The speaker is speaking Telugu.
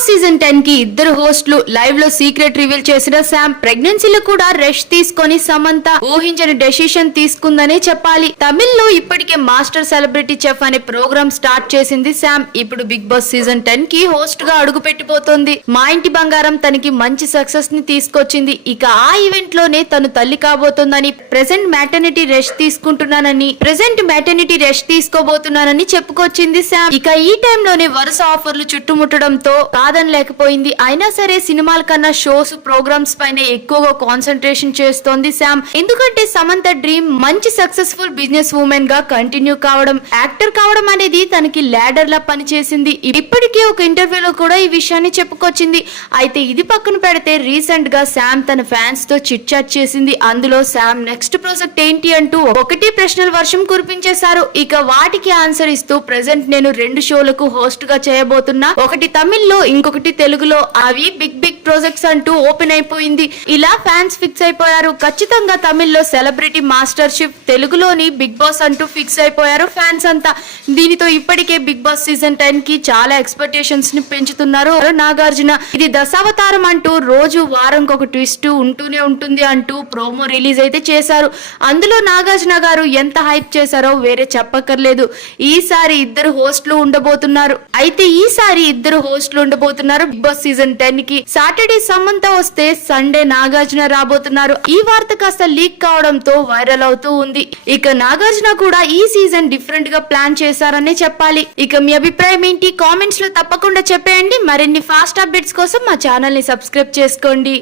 బాస్ సీజన్ 10 కి ఇద్దరు హోస్టులు లైవ్ లో సీక్రెట్ రివీల్ చేసిన శామ్ ప్రెగ్నెన్సీలో కూడా రెస్ట్ తీసుకొని సమంత ఊహించని డెసిషన్ తీసుకుందనే చెప్పాలి. తమిళ్లో ఇప్పటికే మాస్టర్ సెలబ్రిటీ చెఫ్ అనే ప్రోగ్రామ్ స్టార్ట్ చేసింది శామ్. ఇప్పుడు బిగ్ బాస్ సీజన్ 10 కి హోస్ట్ గా అడుగు పెట్టిపోతోంది. మా ఇంటి బంగారం తనకి మంచి సక్సెస్ ని తీసుకొచ్చింది. ఇక ఆ ఈవెంట్ లోనే తను తల్లి కాబోతోందని, ప్రెసెంట్ మ్యాటర్నిటీ రెస్ట్ తీసుకోబోతున్నానని చెప్పుకొచ్చింది శామ్. ఇక ఈ టైంలోనే వరుస ఆఫర్లు చుట్టుముట్టడంతో కాదనలేకపోయింది. అయినా సరే సినిమాల కన్నా షోస్, ప్రోగ్రామ్స్ పైన ఎక్కువగా కాన్సన్ట్రేషన్ చేస్తోంది శామ్. ఎందుకంటే సమంత డ్రీమ్ మంచి సక్సెస్ఫుల్ బిజినెస్ ఉమెన్ గా కంటిన్యూ కావడం, యాక్టర్ కావడం అనేది తనకి ల్యాడర్ లా పనిచేసింది. ఇప్పటికే ఒక ఇంటర్వ్యూలో కూడా ఈ విషయాన్ని చెప్పుకొచ్చింది. అయితే ఇది పక్కన పెడితే రీసెంట్ గా శామ్ తన ఫ్యాన్స్ తో చిట్ చాట్ చేసింది. అందులో శామ్ నెక్స్ట్ ప్రాజెక్ట్ ఏంటి అంటూ ఒకటి ప్రశ్నల వర్షం కురిపించేశారు. ఇక వాటికి ఆన్సర్ ఇస్తూ ప్రెసెంట్ నేను 2 షోలకు హోస్ట్ గా చేయబోతున్నా, ఒకటి తమిళ్లో ఇంకొకటి తెలుగులో, అవి బిగ్ ప్రాజెక్ట్స్ అంటూ ఓపెన్ అయిపోయింది. ఇలా ఫ్యాన్స్ ఫిక్స్ అయిపోయారు. ఖచ్చితంగా తమిళ్లో సెలబ్రిటీ మాస్టర్ షిప్, తెలుగులోని బిగ్ బాస్ అంటూ ఫిక్స్ అయిపోయారు ఫ్యాన్స్ అంతా. దీనితో ఇప్పటికే బిగ్ బాస్ సీజన్ 10 కి చాలా ఎక్స్పెక్టేషన్స్ ని పెంచుతున్నారు నాగార్జున. ఇది దశావతారం అంటూ రోజు వారంకి ఒక ట్విస్ట్ ఉంటూనే ఉంటుంది అంటూ ప్రోమో రిలీజ్ అయితే చేశారు. అందులో నాగార్జున గారు ఎంత హైప్ చేశారో వేరే చెప్పక్కర్లేదు. ఈసారి ఇద్దరు హోస్టులు ఉండబోతున్నారు. బిగ్ బాస్ సీజన్ 10 కి సాటర్డే సమంత వస్తే సండే నాగార్జున రాబోతున్నారు. ఈ వార్త కాస్త లీక్ కావడంతో వైరల్ అవుతూ ఉంది. ఇక నాగార్జున కూడా ఈ సీజన్ డిఫరెంట్ గా ప్లాన్ చేశారనే చెప్పాలి. ఇక మీ అభిప్రాయం ఏంటి? కామెంట్స్ లో తప్పకుండా చెప్పేయండి. మరిన్ని ఫాస్ట్ అప్డేట్స్ కోసం మా ఛానల్ ని సబ్స్క్రైబ్ చేసుకోండి.